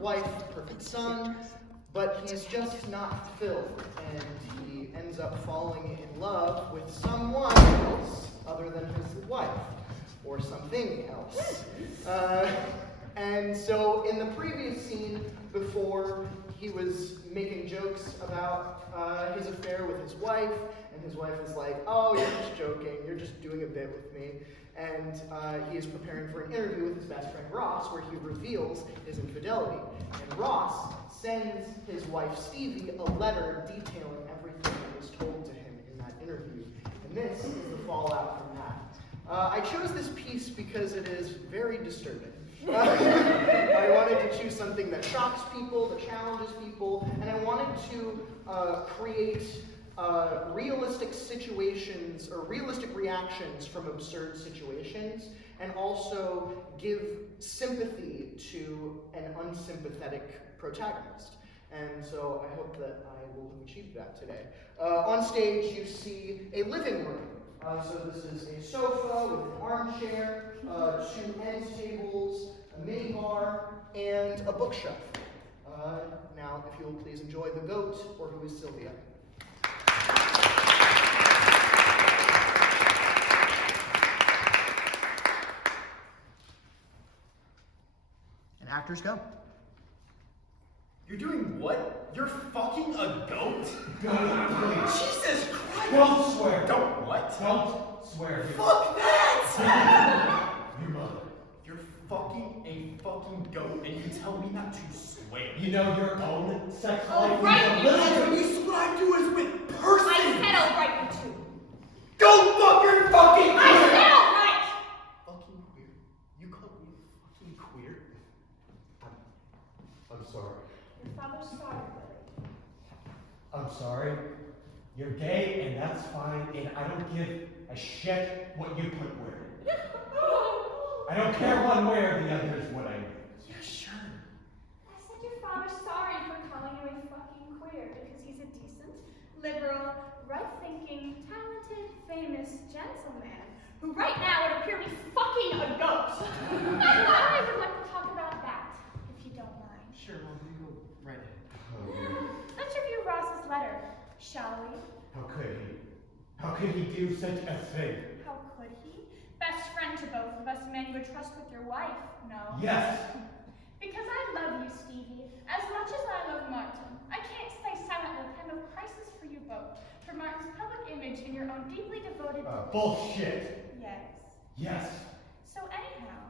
wife, perfect son, but he's just not fulfilled, and he ends up falling in love with someone else other than his wife, or something else. And so in the previous scene, before he was making jokes about his affair with his wife, and his wife is like, oh, you're just joking, you're just doing a bit with me. And he is preparing for an interview with his best friend Ross, where he reveals his infidelity. And Ross sends his wife Stevie a letter detailing everything that was told to him in that interview. And this is the fallout from that. I chose this piece because it is very disturbing. I wanted to choose something that shocks people, that challenges people, and I wanted to create realistic situations or realistic reactions from absurd situations, and also give sympathy to an unsympathetic protagonist. And so I hope that I will have achieved that today. On stage, you see a living room. So this is a sofa with an armchair, 2 end tables, a mini bar, and a bookshelf. Now, if you will please enjoy The Goat, or Who is Sylvia? And actors go. You're doing what? You're fucking a goat? Jesus Christ! Don't swear. Don't what? Don't swear. Fuck that! Your mother. You're fucking a fucking goat, and you tell me not to swear. You know your own sex Oh, life. right, You you know, do. This is what I do is with persons. I said I'll write you too. Go fucking fucking I said I'll write! Fucking queer? You call me fucking queer? I'm sorry. Your father's sorry, Billy. I'm sorry. You're gay, and that's fine, and I don't give a shit what you put where. I don't care one way or the other is what I do. Yeah, sure. I said your father's sorry for calling you a fucking queer because he's a decent, liberal, right-thinking, talented, famous gentleman who right now would appear to be fucking a goat. I would like to talk about that, if you don't mind. Sure, well, we go right ahead. Let's review Ross's letter, shall we? How could he? How could he do such a thing? How could he? Best friend to both of us, a man you would trust with your wife, no? Yes. Because I love you, Stevie, as much as I love Martin. I can't stay silent in a time of crisis for you both, for Martin's public image and your own deeply devoted... Bullshit. Yes. Yes. So anyhow,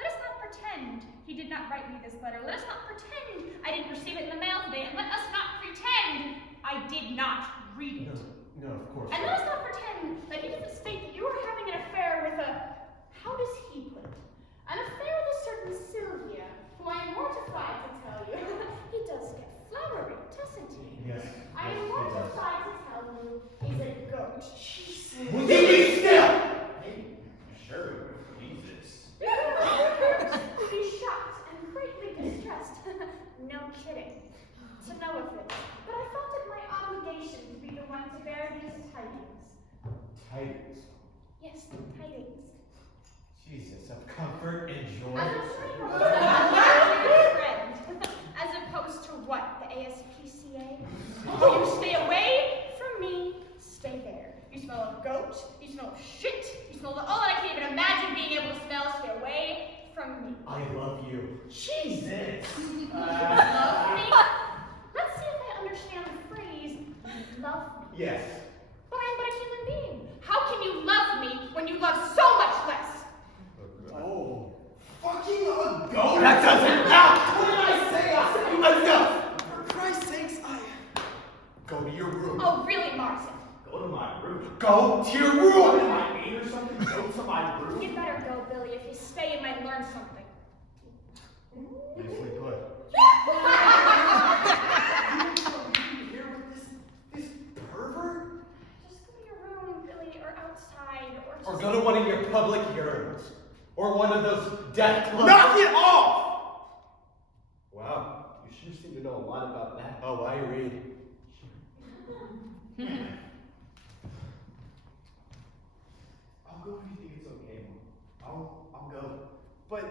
let us not pretend he did not write me this letter. Let us not pretend I didn't receive it in the mail today. And let us not pretend I did not read it. No, of course And not. let us not pretend that he doesn't state that you are having an affair with a... How does he put it? An affair with a certain Sylvia, who I am mortified to tell you. He does get flowery, doesn't he? Yes. I am yes, mortified to tell you he's a goat. Jesus. Will you be still? Hey, sure. Jesus. To be shocked and greatly distressed. No kidding. To know of it. But I felt it my obligation to be the one to bear these tidings. Tidings. Yes, tidings. Jesus, of comfort and joy. As a friend. As opposed to what? The ASPCA? Oh, you stay away from me. Stay there. You smell of goat. You smell of shit. You smell of all I can't even imagine being able to smell. Stay away from me. I love you. Jesus. Love me? Let's see if I understand the phrase, love me. Yes. But I'm but a human being. How can you love me when you love so much less? Oh. Fucking a goat? That doesn't count! What did I say? I said enough! For Christ's sakes, Go to your room. Oh, really, Martin? Go to my room. Go to your What room! am I, 8 or something? Go to my room. You'd better go, Billy. If you stay, you might learn something. Nicely put. You here with this pervert? Just go to your room, Billy, or outside, or just... Or go to one of your public urinals. Or one of those death clubs. Knock it off! Wow. You sure seem to know a lot about that. Oh, I read. I'll go if you think it's okay, Mom. I'll go. But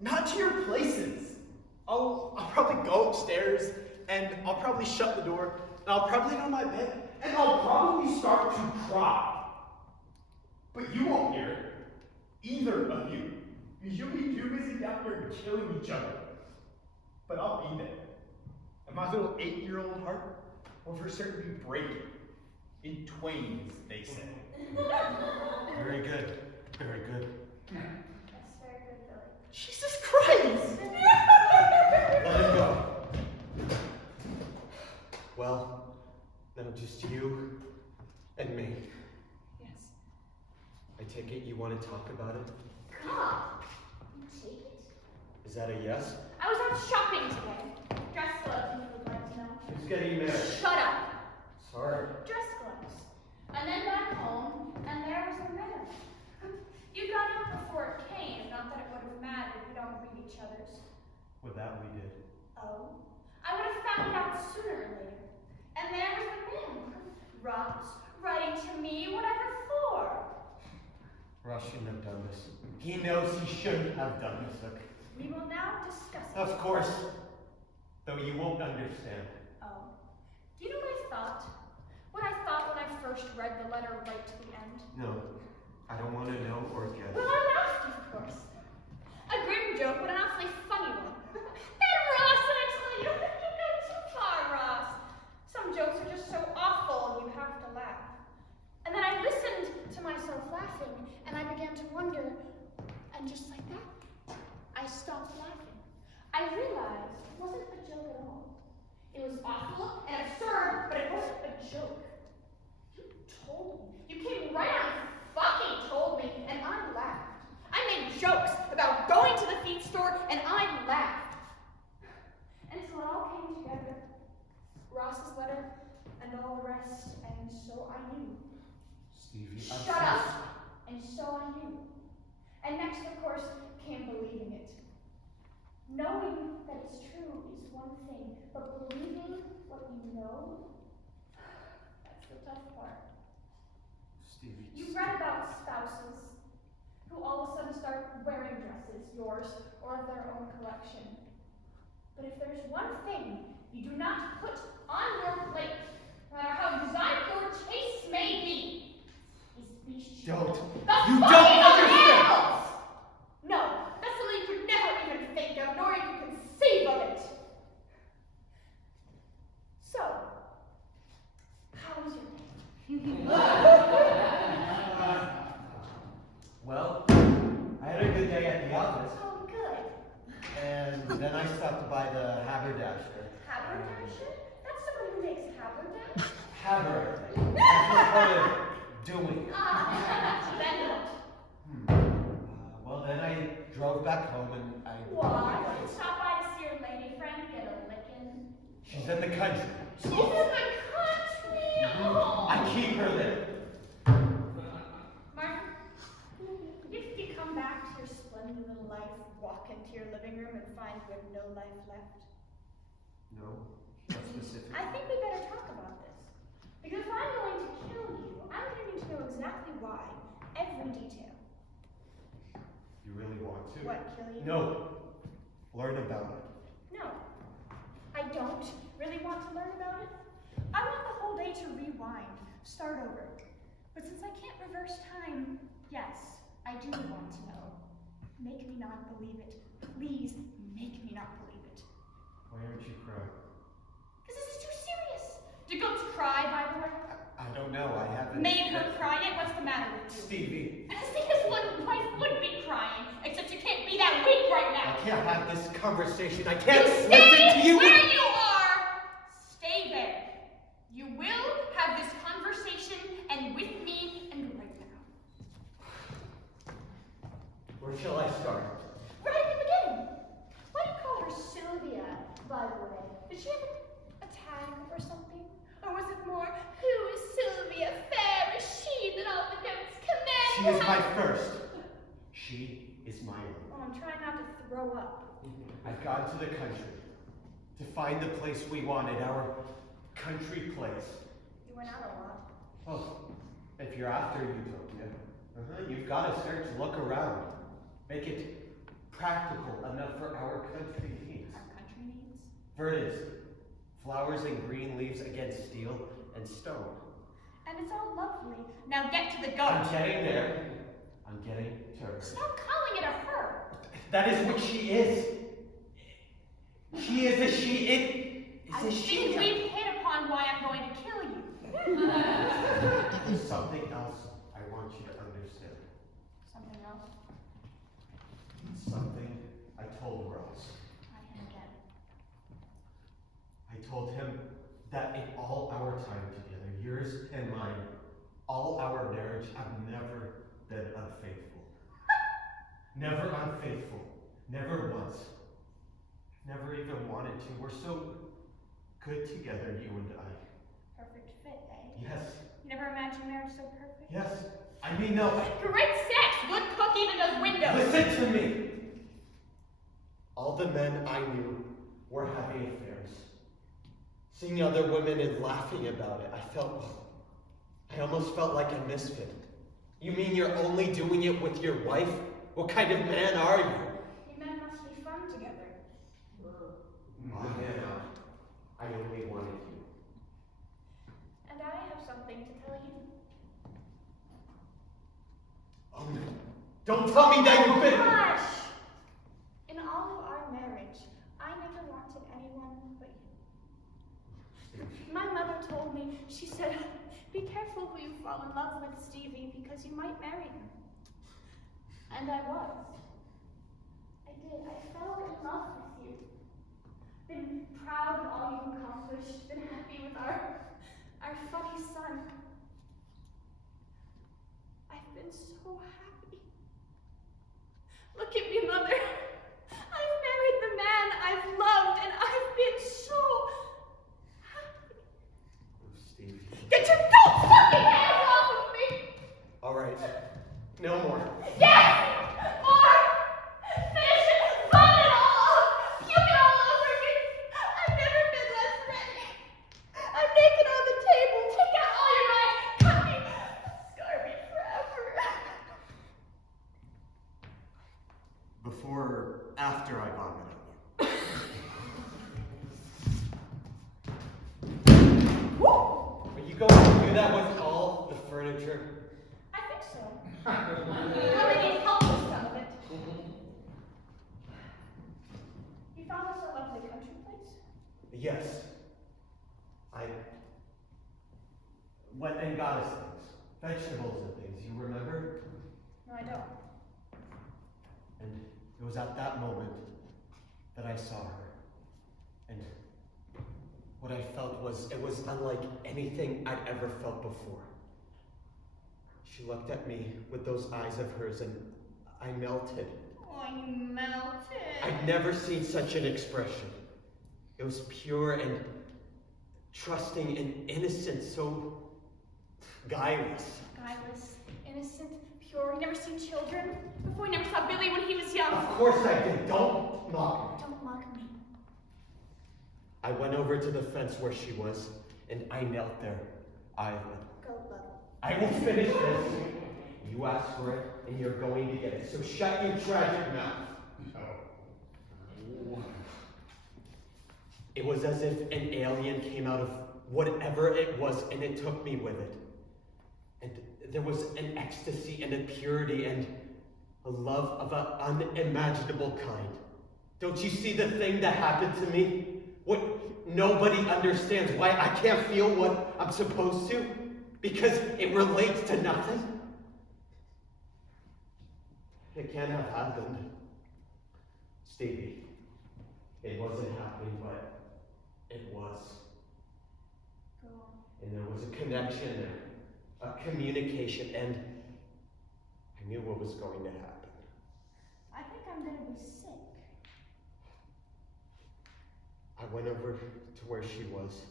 not to your places. I'll probably upstairs, and I'll probably shut the door, and I'll probably go to my bed, and I'll probably start to cry. But you won't hear it. Either of you. Because you'll be too busy down here killing each other. But I'll be there. And my little 8-year-old heart will for certain be breaking. In twain, as they say. Very good. Very good. That's very good, Billy. Jesus Christ! Let it go. Well, now just you and me. Yes. I take it you want to talk about it? God, you take it? Is that a yes? I was out shopping today. Dress clothes, if you would like to know. Who's getting married? Shut up. Sorry. Dress clothes. And then back home, and there was the man. You got out before it came, not that it would have mattered. We don't read each other's. Well, that we did. Oh? I would have found out sooner or later. And there was the man. Ross, writing to me, whatever for? Ross shouldn't have done this. He knows he shouldn't have done this. Look. We will now discuss it. Of course. Though you won't understand. Oh. Do you know what I thought? What I thought when I first read the letter right to the end? No. I don't want to know or guess. Well, I laughed, of course. A grim joke, but an awfully funny one. That Ross, I tell you, you go too far, Ross. Some jokes are just so awful, and you have to laugh. And then I listened to myself laughing, and I began to wonder, and just like that, I stopped laughing. I realized it wasn't a joke at all. It was awful and absurd, but it wasn't a joke. You told me. You came right out and fucking told me, and I laughed. I made jokes about going to the feed store, and I laughed. And so it all came together. Ross's letter and all the rest, and so I knew. Stevie, Shut up! And so I knew. And next, of course, came believing it. Knowing that it's true is one thing, but believing what you know, that's the tough part. Stevie. You've read about spouses who all of a sudden start wearing dresses, yours or of their own collection. But if there's one thing you do not put on your plate, no matter how designed your tastes may be, is beach Don't. The You fucking don't understand! animals! No, that's something you could never even think of, nor you could conceive of it. So, how was your day? Well, I had a good day at the office. Oh, good. And then I stopped by the haberdasher. Haberdasher? That's someone who makes haberdash? Haber. That's what part of doing. Then what? Well, then I drove back home and I... What? Stop by to see your lady friend, get a lickin'? She's in the country. She's in the country! Oh! I keep her there. Martin, if you come back to your splendid little life, walk into your living room and find you have no life left, No, not specific. I think we better talk about this. Because if I'm going to kill you, I'm going to need to know exactly why. Every detail. You really want to? What, kill you? No. Learn about it. No. I don't really want to learn about it. I want the whole day to rewind, start over. But since I can't reverse time, yes, I do want to know. Make me not believe it. Please make me not believe it. Why aren't you crying? Because this is too serious. Do goats cry, by the way? I don't know. I haven't... Made her cry yet? What's the matter with you? Stevie. See, this one wife would be crying, except you can't be that weak right now. I can't have this conversation. I can't You listen stay to you. where you are. Stay there. You will have this conversation, and with me, and right now. Where shall I start? Right at the beginning. Why do you call her Sylvia, by the way? Did she have a tag or something? Or was it more, who is Sylvia? Fair is she that all the goats commend? She is my first. She is my only. Oh, I'm trying not to throw up. I've gone to the country to find the place we wanted, our country place. You went out a lot. Oh, if you're after utopia, you've got to search, look around. Make it practical enough for our country needs. Our country needs? Verdance, flowers and green leaves against steel and stone. And it's all lovely. Now get to the goat. I'm getting there. I'm getting to her. Stop calling it a her. That is what she is. She is a she. It I is a she. think we've hit upon why I'm going to kill you. There's something else I want you to understand. Something else? Something I told Ross. Try him again. I told him that in all our time together, yours and mine, all our marriage, I've never been unfaithful. Never unfaithful. Never once. Never even wanted to. We're so good together, you and I. Perfect fit, eh? Yes. You never imagined marriage so perfect? Yes. I mean, no. Great sex! Good cook, even those windows! Listen to me. All the men I knew were having affairs. Seeing other women and laughing about it, I almost felt like a misfit. You mean you're only doing it with your wife? What kind of man are you? You men must be fun together. I only wanted you. And I have something to tell you. Oh no. Don't tell me that you've been... Hush! In all of our marriage, I never wanted anyone but you. My mother told me, she said, be careful who you fall in love with, Stevie, because you might marry him. And I was. I did. I fell in love with you. Been proud of all you've accomplished. Been happy with our funny son. I've been so happy. Look at me, Mother. I've married the man I've loved, and I've been so happy. Stevie. Get your dope fucking hands off of me! All right. No more. Yes! More! Finish it! Run it all! Puke it all over me! I've never been less ready. I'm naked on the table. Take out all your knives. Cut me. Scar me forever. Before or after I vomit on you? Woo! Are you going to do that with all the furniture? I think so. Well, I need help with some of it. You found us a lovely country place? Yes. I went and got us things. Vegetables and things, you remember? No, I don't. And it was at that moment that I saw her. And what I felt was, it was unlike anything I'd ever felt before. She looked at me with those eyes of hers and I melted. Oh, you melted. I'd never seen such an expression. It was pure and trusting and innocent, so guileless. Guileless, innocent, pure. You never seen children? Before, you never saw Billy when he was young. Of course I did. Don't mock me. Don't mock me. I went over to the fence where she was, and I knelt there, eyelid. Go, love. I will finish this. You asked for it, and you're going to get it. So shut your tragic mouth. No. It was as if an alien came out of whatever it was, and it took me with it. And there was an ecstasy and a purity and a love of an unimaginable kind. Don't you see the thing that happened to me? What nobody understands, why I can't feel what I'm supposed to? Because it relates to nothing. It can't have happened. Stevie, it wasn't happening, but it was. Go on. And there was a connection there, a communication, and I knew what was going to happen. I think I'm gonna be sick. I went over to where she was,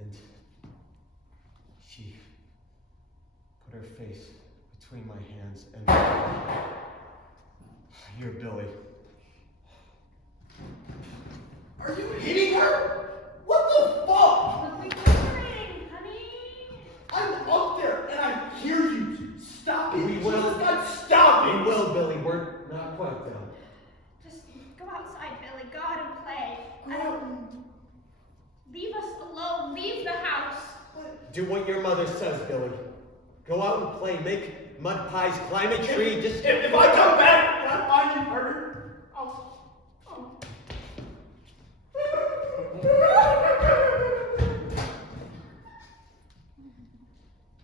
and she put her face between my hands, and you're Billy. Are you hitting her? What the fuck? Look, recuperating, honey. I'm up there and I hear you. Stop it. We will. Just God, stop it. We will, Billy. We're not quite done. Just go outside, Billy. Go out and play. do what your mother says, Billy. Go out and play, make mud pies, climb a tree, just... If I come back and I find you murdered,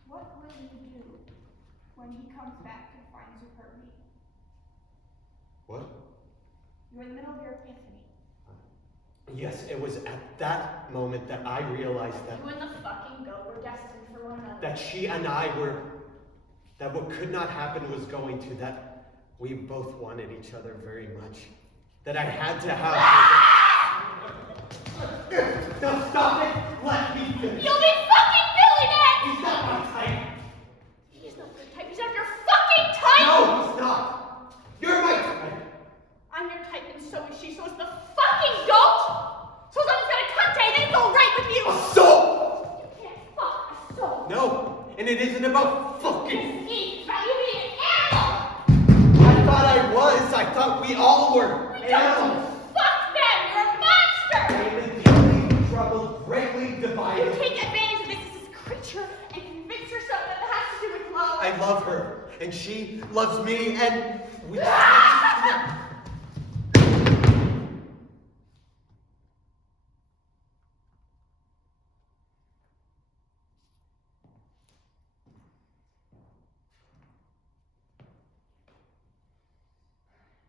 What will you do when he comes back and finds you hurt me? What? You're in the middle of your epiphany. Yes, it was at that moment that I realized that... You and the fucking goat were destined for one another. that she and I were... that what could not happen was going to, that we both wanted each other very much. That I had to have... Now stop it! Let me finish! You'll be fucking Billy next! He's not my type! He's not your type, he's not your fucking type! No, he's not! You're my type! I'm your type and so is she, so is the fucking goat! So as long as it's got a cunt day, then it's alright with you! A soul! You can't fuck a soul! No, and it isn't about fucking... It's about you being an animal! I thought I was. I thought we all were animals. Fuck them! You're a monster! I am in deeply troubled, greatly You divided. take advantage of this creature and convince yourself that it has to do with love. I love her, and she loves me, and we...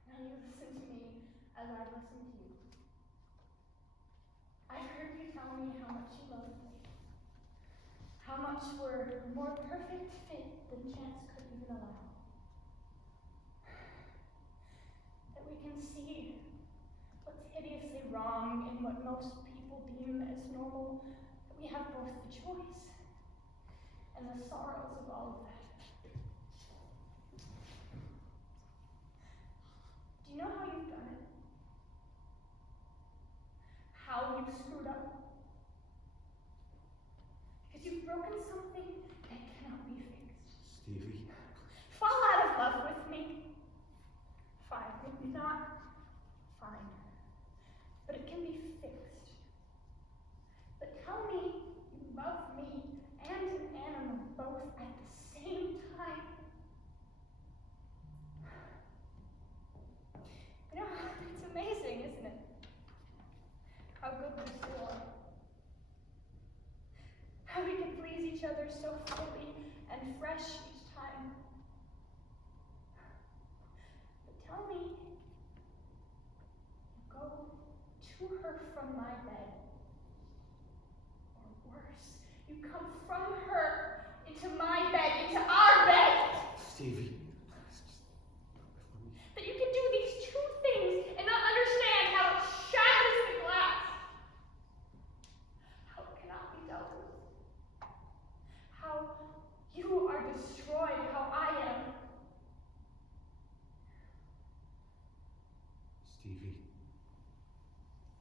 Now you listen to me as I listen to you. I've heard you tell me how much you love me. How much we're a more perfect fit than chance could even allow. That we can see what's hideously wrong in what most people deem as normal. That we have both the choice and the sorrows of all of that. Do you know how you've done it? How you've screwed up? Because you've broken something that cannot be fixed. Stevie. Fall out of love with me. Fine, maybe not. Fine. But it can be fixed. But tell me you love me and an animal both at the same time. You know, it's amazing, isn't it? How good we still are. How we can please each other so fully and fresh each time. But tell me, you go to her from my bed. Or worse, you come from her into my bed, into our bed. Stevie. That you can do these two things and not understand how it shatters the glass. How it cannot be dealt with. How you are destroyed, how I am. Stevie.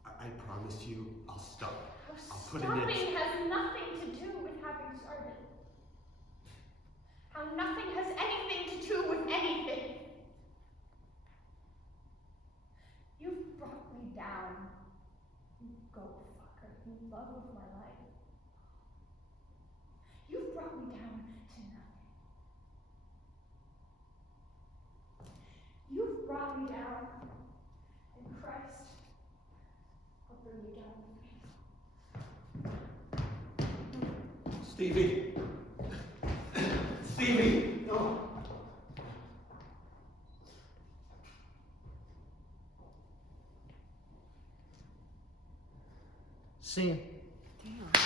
I promise you, I'll stop. How I'll put an stopping end. has nothing to do with having started. How nothing has anything to do with anything. You've brought me down, you goat fucker, you love of my life. You've brought me down to nothing. You've brought me down, and Christ, I'll bring you down with me. Stevie. Stevie. No. Scene. Damn.